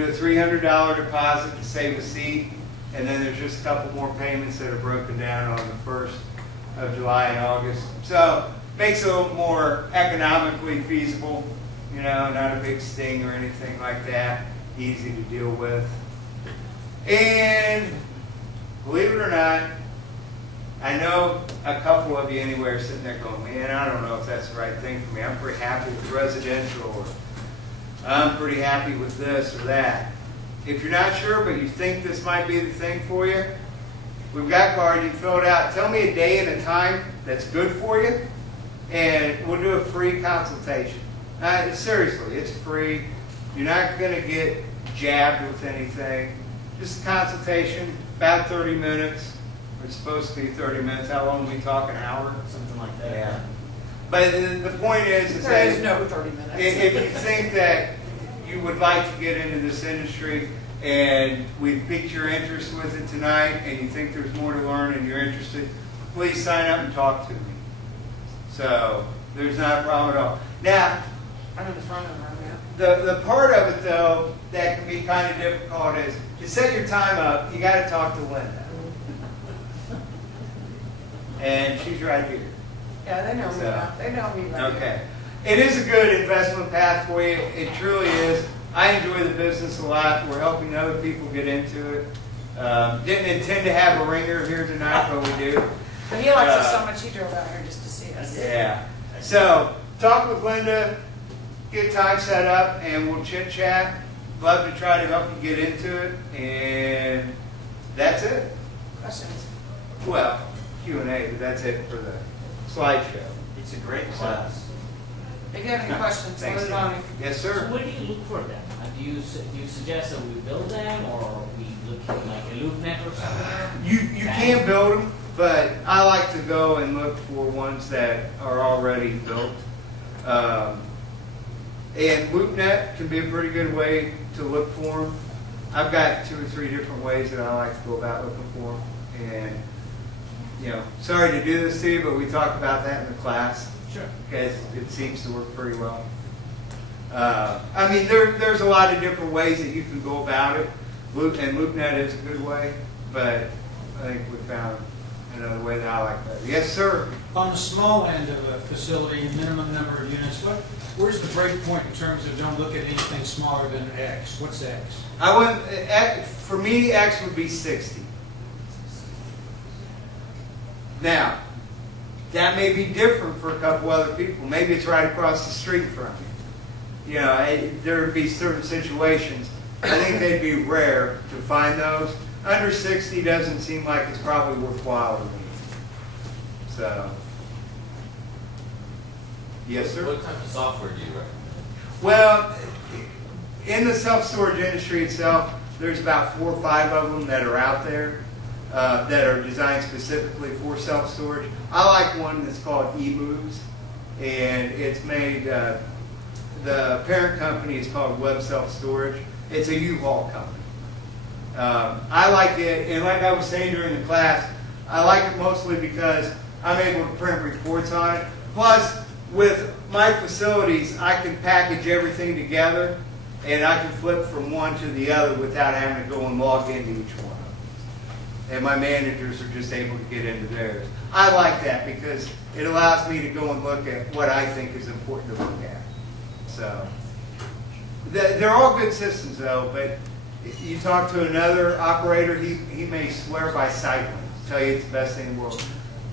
Do a $300 deposit to save a seat, and then there's just a couple more payments that are broken down on the 1st of July and August. So makes it a little more economically feasible, you know, not a big sting or anything like that. Easy to deal with. And believe it or not, I know a couple of you anywhere sitting there going, man, I don't know if that's the right thing for me. I'm pretty happy with residential, or I'm pretty happy with this or that. If you're not sure, but you think this might be the thing for you, we've got a card. You can fill it out. Tell me a day and a time that's good for you, and we'll do a free consultation. Seriously, it's free. You're not going to get jabbed with anything. Just a consultation, about 30 minutes. It's supposed to be 30 minutes. How long are we talking? An hour? Something like that. Yeah. But the point is there is no 30 minutes. If you think that you would like to get into this industry and we piqued your interest with it tonight, and you think there's more to learn and you're interested, please sign up and talk to me. So there's not a problem at all. Now, I'm in the front of the room, yeah. the part of it though that can be kind of difficult is to set your time up. You got to talk to Linda, and she's right here. Yeah, they know me now. They know me right Okay. It is a good investment path for you. It truly is. I enjoy the business a lot. We're helping other people get into it. Didn't intend to have a ringer here tonight, but we do. But he likes us so much, he drove out here just to see us. Yeah. So, talk with Linda, get time set up, and we'll chit-chat. Love to try to help you get into it, and that's it. Questions? Well, Q&A, but that's it for the slideshow. It's a great class. If you have any questions, Thanks, let it on. Yes, So sir. where do you look for them? Do you suggest that we build them, or we look at like a loop net or something? You can build them, but I like to go and look for ones that are already built. And LoopNet can be a pretty good way to look for them. I've got 2 or 3 different ways that I like to go about looking for them. And, you know, sorry to do this to you, but we talked about that in the class. Sure. Because it seems to work pretty well. I mean, there's a lot of different ways that you can go about it. And LoopNet is a good way, but I think we found another way that I like better. Yes, sir. On the small end of a facility, minimum number of units, where's the break point in terms of don't look at anything smaller than X? What's X? For me, X would be 60. Now, that may be different for a couple other people. Maybe it's right across the street from you. You know, there would be certain situations. I think they'd be rare to find those. Under 60 doesn't seem like it's probably worthwhile to me. So, yes, sir? What type of software do you recommend? Well, in the self-storage industry itself, there's about 4 or 5 of them that are out there that are designed specifically for self-storage. I like one that's called eMoves, and it's made, the parent company is called Web Self Storage. It's a U-Haul company. I like it, and like I was saying during the class, I like it mostly because I'm able to print reports on it. Plus, with my facilities, I can package everything together, and I can flip from one to the other without having to go and log into each one. And my managers are just able to get into theirs. I like that because it allows me to go and look at what I think is important to look at. So, they're all good systems though, but if you talk to another operator, he may swear by SiteLink, tell you it's the best thing in the world.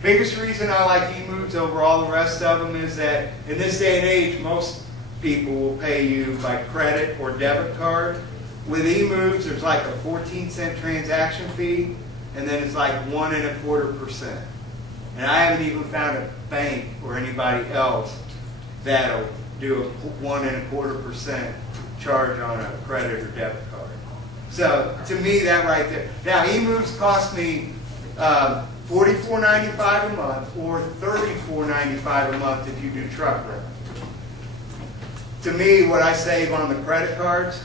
Biggest reason I like eMoves over all the rest of them is that in this day and age, most people will pay you by credit or debit card. With eMoves, there's like a 14-cent transaction fee, and then it's like 1.25%. And I haven't even found a bank or anybody else that'll do a 1.25% charge on a credit or debit card. So to me, that right there. Now, eMoves cost me $44.95 a month or $34.95 a month if you do truck rental. To me, what I save on the credit cards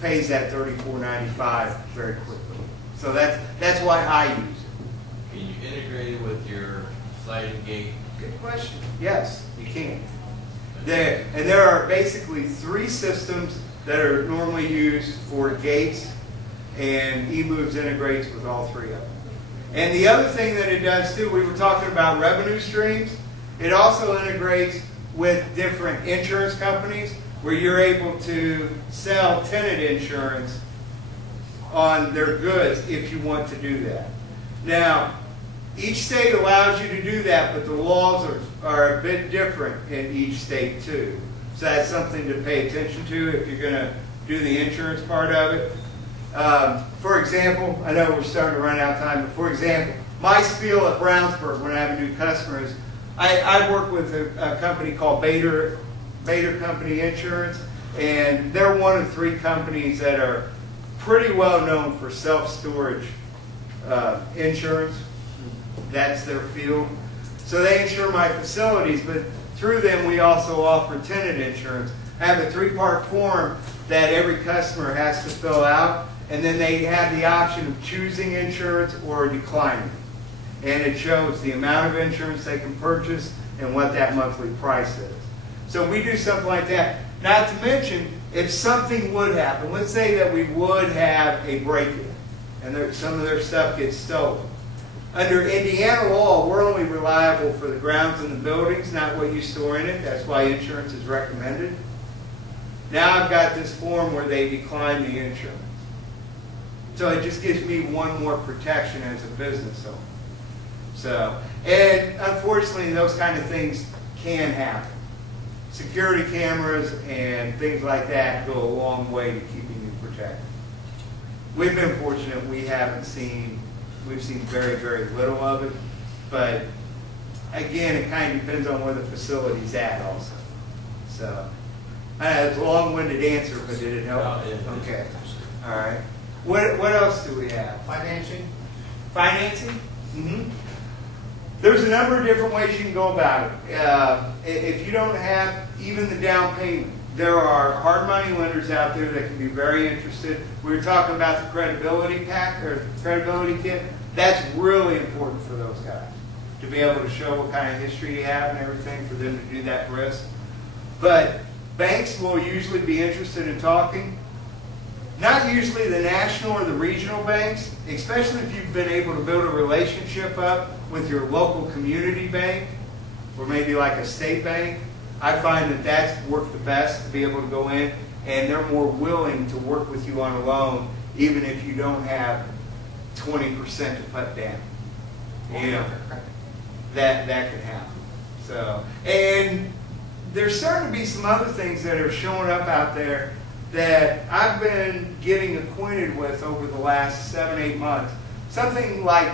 pays that $34.95 very quickly. So that's why I use it. Can you integrate it with your sliding gate? Good question. Yes, you can. There are basically 3 systems that are normally used for gates, and eMoves integrates with all three of them. And the other thing that it does too, we were talking about revenue streams, it also integrates with different insurance companies where you're able to sell tenant insurance on their goods if you want to do that. Now, each state allows you to do that, but the laws are a bit different in each state too. So that's something to pay attention to if you're going to do the insurance part of it. For example, I know we're starting to run out of time, but for example, my spiel at Brownsburg when I have a new customer is, I work with a company called Bader Company Insurance, and they're one of 3 companies that are pretty well known for self-storage insurance. That's their field. So they insure my facilities, but through them we also offer tenant insurance. I have a 3-part form that every customer has to fill out, and then they have the option of choosing insurance or declining. And it shows the amount of insurance they can purchase and what that monthly price is. So we do something like that. Not to mention, if something would happen, let's say that we would have a break-in and some of their stuff gets stolen. Under Indiana law, we're only reliable for the grounds and the buildings, not what you store in it. That's why insurance is recommended. Now I've got this form where they decline the insurance. So it just gives me one more protection as a business owner. So, and unfortunately, those kind of things can happen. Security cameras and things like that go a long way to keeping you protected. We've been fortunate; we've seen very, very little of it. But again, it kind of depends on where the facility's at, also. So, it's a long-winded answer, but did it help? No, it did. Okay. All right. What else do we have? Financing? Financing? Mm-hmm. There's a number of different ways you can go about it. If you don't have even the down payment, there are hard money lenders out there that can be very interested. We were talking about the credibility pack or credibility kit. That's really important for those guys to be able to show what kind of history you have and everything for them to do that risk. But banks will usually be interested in talking. Not usually the national or the regional banks, especially if you've been able to build a relationship up with your local community bank or maybe like a state bank. I find that that's worked the best to be able to go in, and they're more willing to work with you on a loan even if you don't have 20% to put down. You know, that can happen. So, and there's starting to be some other things that are showing up out there that I've been getting acquainted with over the last 7-8 months. Something like